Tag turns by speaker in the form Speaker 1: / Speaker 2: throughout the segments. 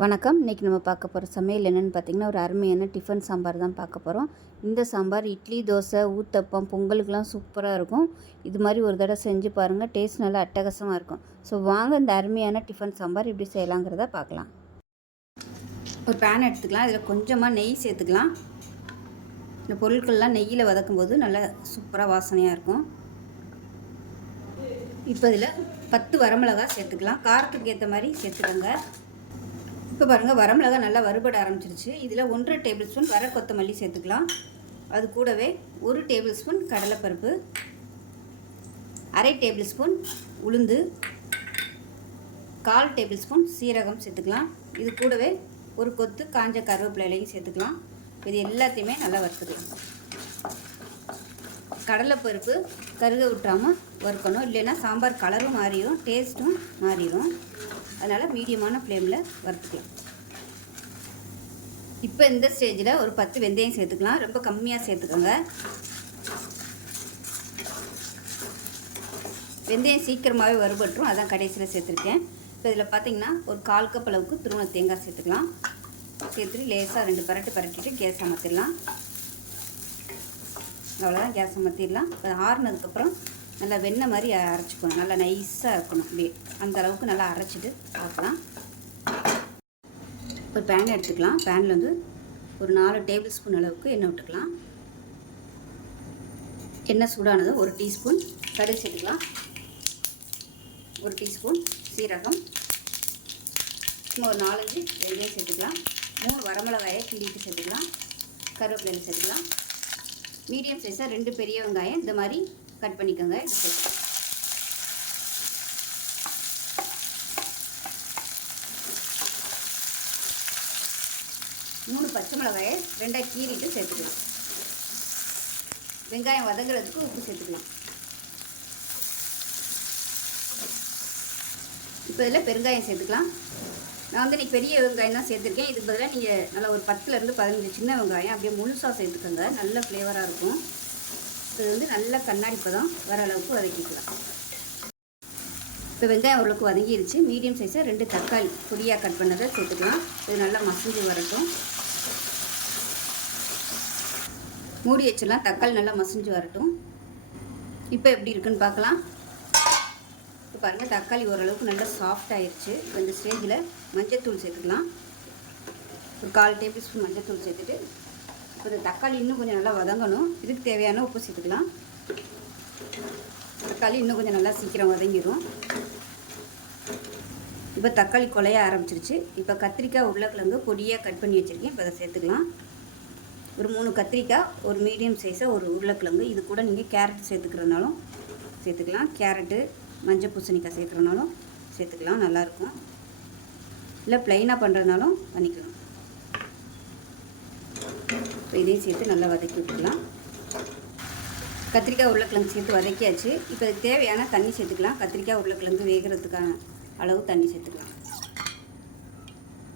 Speaker 1: வணக்கம். இன்றைக்கி நம்ம பார்க்க போகிற சமையல் என்னென்னு பார்த்தீங்கன்னா ஒரு அருமையான டிஃபன் சாம்பார் தான் பார்க்க போகிறோம் இந்த சாம்பார் இட்லி தோசை ஊத்தப்பம் பொங்கலுக்கெலாம் சூப்பராக இருக்கும். இது மாதிரி ஒரு தடவை செஞ்சு பாருங்கள் டேஸ்ட் நல்லா அட்டகாசமாக இருக்கும். ஸோ வாங்க இந்த அருமையான டிஃபன் சாம்பார் இப்படி செய்யலாங்கிறத பார்க்கலாம். ஒரு பேன் எடுத்துக்கலாம். இதில் கொஞ்சமாக நெய் சேர்த்துக்கலாம். இந்த பொருட்கள்லாம் நெய்யில் வதக்கும் போது நல்லா சூப்பராக வாசனையாக இருக்கும். இப்போ இதில் பத்து வரமிளகா சேர்த்துக்கலாம். காரத்துக்கு ஏற்ற மாதிரி சேர்த்துக்கோங்க. இப்போ பாருங்கள் வரமிளகா நல்லா வறுபட ஆரம்பிச்சிருச்சு. இதில் ஒன்றரை டேபிள் ஸ்பூன் வர கொத்தமல்லி சேர்த்துக்கலாம். அது கூடவே ஒரு டேபிள் ஸ்பூன் கடலைப்பருப்பு அரை டேபிள் ஸ்பூன் உளுந்து கால் டேபிள் ஸ்பூன் சீரகம் சேர்த்துக்கலாம். இது கூடவே ஒரு கொத்து காஞ்ச கருவேப்பிலையும் சேர்த்துக்கலாம். இது எல்லாத்தையுமே நல்லா வறுத்துக்கலாம். கடலைப்பருப்பு கருக விட்டுறாமல் வறுக்கணும். இல்லைன்னா சாம்பார் கலரும் மாறிடும் டேஸ்ட்டும் மாறிடும். அதனால் மீடியமான ஃப்ளேமில் வறுத்துக்கலாம். இப்போ இந்த ஸ்டேஜில் ஒரு பத்து வெந்தயம் சேர்த்துக்கலாம். ரொம்ப கம்மியாக சேர்த்துக்கோங்க. வெந்தயம் சீக்கிரமாகவே வறுபட்டுரும். அதான் கடைசியில் சேர்த்துருக்கேன். இப்போ இதில் பார்த்தீங்கன்னா ஒரு கால் கப் அளவுக்கு துருவண தேங்காய் சேர்த்துக்கலாம். சேர்த்துட்டு லேசாக ரெண்டு பரட்டு பரட்டிட்டு கேஸ் அமர்த்திடலாம் அவ்வளோதான் கேஸ் அமர்த்திடலாம் ஆறுனதுக்கப்புறம் நல்லா வெண்ணெய் மாதிரி அரைச்சிக்கணும் நல்லா நைஸாக இருக்கணும். அப்படியே. அந்த அளவுக்கு நல்லா அரைச்சிட்டு பார்க்கலாம். ஒரு பேன் எடுத்துக்கலாம். பேனில் வந்து ஒரு நாலு டேபிள் ஸ்பூன் அளவுக்கு எண்ணெய் விட்டுக்கலாம். எண்ணெய் சூடானது ஒரு டீஸ்பூன் கடுகு சேர்த்துக்கலாம். ஒரு டீஸ்பூன் சீரகம். சும்மா ஒரு நாலஞ்சு வெங்காயம் சேர்த்துக்கலாம். மூணு வரமிளகாயை கிண்டிட்டு சேர்த்துக்கலாம். கருவேப்பிலையில் சேர்த்துக்கலாம். மீடியம் சைஸாக ரெண்டு பெரிய வெங்காயம். இந்த மாதிரி கட் பண்ணிக்கோங்க. மூணு பச்சை மிளகாயை ரெண்டாக கீறிட்டு சேர்த்துக்கலாம். வெங்காயம் வதங்குறதுக்கு உப்பு சேர்த்துக்கலாம். இப்போ இதில் பெருங்காயம் சேர்த்துக்கலாம். நான் வந்து நீ பெரிய வெங்காயம் தான் சேர்த்துருக்கேன். இதுக்கு பதிலாக நீங்கள் நல்லா ஒரு பத்துலேருந்து பதினஞ்சு சின்ன வெங்காயம் அப்படியே முழுசாக சேர்த்துக்கோங்க. நல்ல ஃப்ளேவராக இருக்கும். இது வந்து நல்லா கண்ணாடி பதம் வர அளவுக்கு வதக்கிக்கலாம். இப்போ வெங்காயம் ஓரளவுக்கு வதங்கிருச்சு. மீடியம் சைஸாக ரெண்டு தக்காளி பொடியாக கட் பண்ணதை சேர்த்துக்கலாம். இது நல்லா மசிஞ்சு வரட்டும். மூடி வச்சிடலாம். தக்காளி நல்லா மசிஞ்சு வரட்டும். இப்போ எப்படி இருக்குன்னு பார்க்கலாம். இப்போ பாருங்கள் தக்காளி ஓரளவுக்கு நல்லா சாஃப்ட் ஆயிடுச்சு இந்த ஸ்டேஜில் மஞ்சத்தூள் சேர்த்துக்கலாம். ஒரு கால் டேபிள் ஸ்பூன் மஞ்சத்தூள் சேர்த்துட்டு இப்போ இந்த தக்காளி இன்னும் கொஞ்சம் நல்லா வதங்கணும். இதுக்கு தேவையான உப்பு சேர்த்துக்கலாம். தக்காளி இன்னும் கொஞ்சம் நல்லா சீக்கிரம் வதங்கிடும் இப்போ தக்காளி கொலைய ஆரம்பிச்சிருச்சு. இப்போ கத்திரிக்காய் உருளைக்கிழங்கு பொடியாக கட் பண்ணி வச்சுருக்கேன். இப்போ அதை சேர்த்துக்கலாம். ஒரு மூணு கத்திரிக்காய் ஒரு மீடியம் சைஸாக ஒரு உருளைக்கிழங்கு. இது கூட நீங்கள் கேரட் சேர்த்துக்கிறனாலும் சேர்த்துக்கலாம். கேரட்டு மஞ்சள் பூசணிக்காய் சேர்க்குறனாலும் சேர்த்துக்கலாம். நல்லாயிருக்கும் இல்லை ப்ளைனாக பண்ணுறதுனாலும் பண்ணிக்கலாம். இப்போ இதையும் சேர்த்து நல்லா வதக்கி விட்டுக்கலாம். கத்திரிக்காய் உருளைக்கிழங்கு சேர்த்து வதக்கியாச்சு. இப்போ அதுக்கு தேவையான தண்ணி சேர்த்துக்கலாம். கத்திரிக்காய் உருளைக்கிழங்கு வேகிறதுக்கான அளவு தண்ணி சேர்த்துக்கலாம்.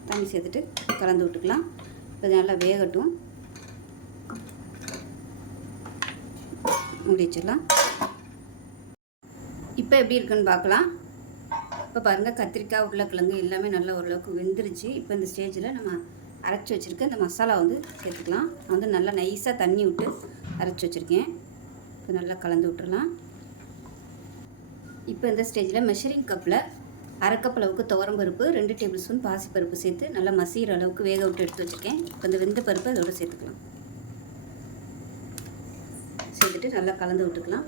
Speaker 1: தண்ணி சேர்த்துட்டு கலந்து விட்டுக்கலாம். இப்போ நல்லா வேகட்டும். மூடி வச்சிடலாம் இப்போ எப்படி இருக்குன்னு பார்க்கலாம். இப்போ பாருங்கள் கத்திரிக்காய் உருளைக்கிழங்கு எல்லாமே நல்லா ஓரளவுக்கு வெந்துருச்சு. இப்போ இந்த ஸ்டேஜில் நம்ம அரைச்சி வச்சுருக்க இந்த மசாலா வந்து சேர்த்துக்கலாம். நான் வந்து நல்லா நைஸாக தண்ணி விட்டு அரைச்சி வச்சுருக்கேன். இப்போ நல்லா கலந்து விட்டுறலாம். இப்போ இந்த ஸ்டேஜில் மெஷரிங் கப்பில் அரைக்கப் கப் அளவுக்கு துவரம்பருப்பு ரெண்டு டேபிள் ஸ்பூன் பாசிப்பருப்பு சேர்த்து நல்லா மசிகிற அளவுக்கு வேக விட்டு எடுத்து வச்சுருக்கேன். இப்போ இந்த வெந்த பருப்பு அதோட சேர்த்துக்கலாம். சேர்த்துட்டு நல்லா கலந்து விட்டுக்கலாம்.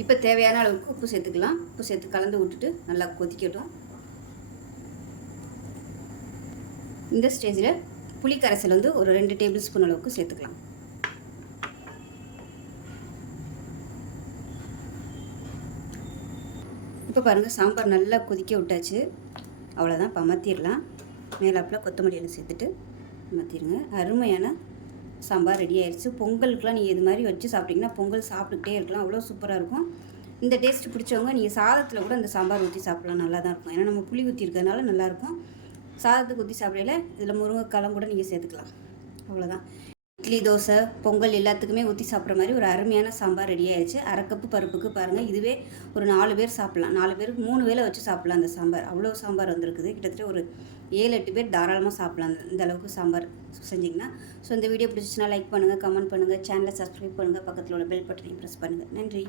Speaker 1: இப்போ தேவையான அளவுக்கு உப்பு சேர்த்துக்கலாம். உப்பு சேர்த்து கலந்து விட்டுட்டு நல்லா கொதிக்கட்டும். இந்த ஸ்டேஜில் புளி கரைசல் வந்து ஒரு ரெண்டு டேபிள் ஸ்பூன் அளவுக்கு சேர்த்துக்கலாம். இப்போ பாருங்கள் சாம்பார் நல்லா கொதிக்க விட்டாச்சு. அவ்வளோதான் இப்போ அமர்த்திடலாம். மேலாப்பில் கொத்தமல்லி எல்லாம் சேர்த்துட்டு அமர்த்திடுங்க. அருமையான சாம்பார் ரெடி ஆயிடுச்சு பொங்கலுக்குலாம் நீங்கள் இது மாதிரி வச்சு சாப்பிட்டிங்கன்னா பொங்கல் சாப்பிட்டுக்கிட்டே இருக்கலாம். அவ்வளோ சூப்பராக இருக்கும். இந்த டேஸ்ட் பிடிச்சவங்க நீங்கள் சாதத்தில் கூட இந்த சாம்பார் ஊற்றி சாப்பிட்லாம். நல்லா தான் இருக்கும். ஏன்னா நம்ம புளி ஊற்றி இருக்கிறதுனால நல்லாயிருக்கும் சாதத்துக்கு ஊற்றி சாப்பிடையில இதில் முருங்கைக்காலம் கூட நீங்கள் சேர்த்துக்கலாம். அவ்வளோதான் இட்லி தோசை பொங்கல் எல்லாத்துக்குமே ஊற்றி சாப்பிட்ற மாதிரி ஒரு அருமையான சாம்பார் ரெடி ஆயிடுச்சு அரை கப்பு பருப்புக்கு பாருங்கள் இதுவே ஒரு நாலு பேர் சாப்பிட்லாம். நாலு பேருக்கு மூணு வேளை வச்சு சாப்பிட்லாம் அந்த சாம்பார். அவ்வளோ சாம்பார் வந்திருக்குது. கிட்டத்தட்ட ஒரு ஏழு எட்டு பேர் தாராளமாக சாப்பிட்லாம். இந்த அளவுக்கு சாம்பார் செஞ்சிங்கன்னா. ஸோ இந்த வீடியோ பிடிச்சிச்சுன்னா லைக் பண்ணுங்கள் கமெண்ட் பண்ணுங்கள் சேனலை சப்ஸ்கிரைப் பண்ணுங்கள் பக்கத்தில் உள்ள பெல் பட்டனையும் ப்ரெஸ் பண்ணுங்கள் நன்றி.